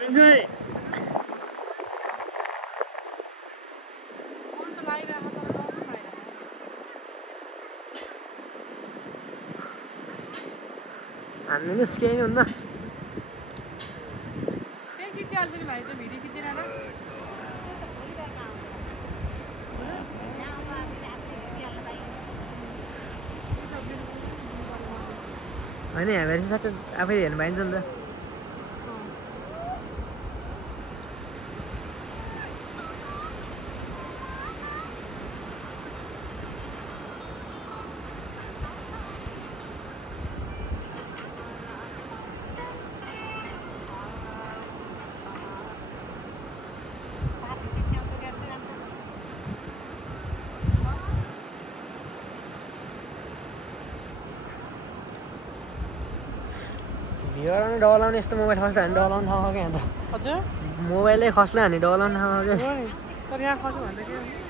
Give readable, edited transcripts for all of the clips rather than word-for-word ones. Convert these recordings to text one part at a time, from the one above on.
Enjoy. हामी निस्कियो नि होइन हामीहरू चाहिँ सबै आफै हेर्नु पाइन्छ नि त भिडियोलाई डलाउने यस्तो मोबाइल खस्दा हामी डलाउने ठाउँमा क्या अन्त हजुर मोबाइलै खस्ला हामी डलाउने ठाउँमा क्या तर यहाँ खस्यो भने के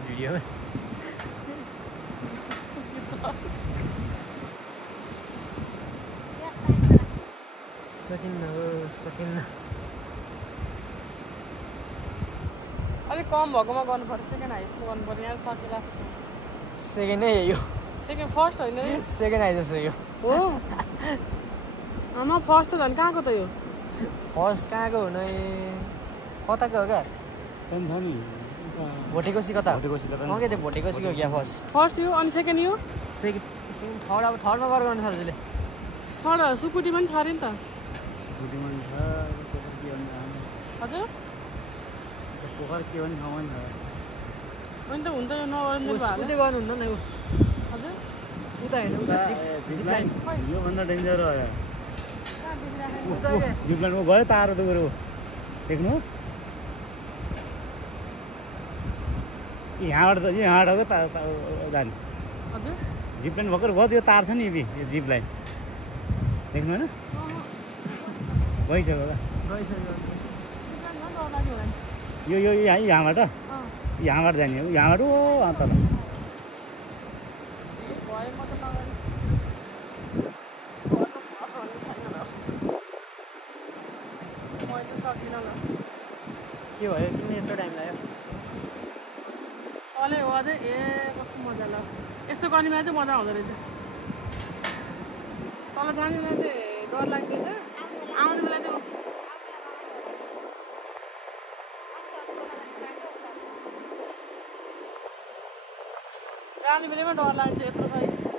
भिडियो सकिन्न हो सकिन्न अलिक कम भएकोमा गर्नु पर्छ सेकेन्ड हाइटमा गर्नु पर्यो यहाँ सकिला जस्तो सेकेन्डै यो सेकेन्ड फर्स्ट होइन सेकेन्ड आइजस्तो यो हो आमा फर्स्ट त झन् कहाँको त यो फर्स्ट कहाँको हुने कताको हो क्या भोटेकोसी कता के त्यो भोटेकोसीको क्या फर्स्ट यो अनि सेकेन्ड यो सेकेन्ड थर्ड अब थर्डमा गरेर गर्नु सजिलै थर्ड सुकुटी पनि छ अरे नि त हजुर अनि त हुन्छ यो नगर्नु उसले गर्नुहुन्न नि हजुर उता होइन उता योभन्दा डेन्जर हो जिपलाइनमा गयो तारो त गयो देख्नु यहाँबाट जाने हजुर जिपलाइन भर्खर भयो त्यो तार छ नि यो जिपलाइन देख्नु होइन गइसक्यो होला यो यहाँबाट जाने हो यहाँबाट ओ तल के भयो किन यत्रो टाइम लाग्यो अले हो अझै ए कस्तो मजा लाग्यो यस्तो गर्नेमा चाहिँ मजा आउँदो रहेछ तल जाने बेला चाहिँ डर लाग्दैछ आउने बेला चाहिँ जाने बेलामा डर लाग्छ यत्रो छ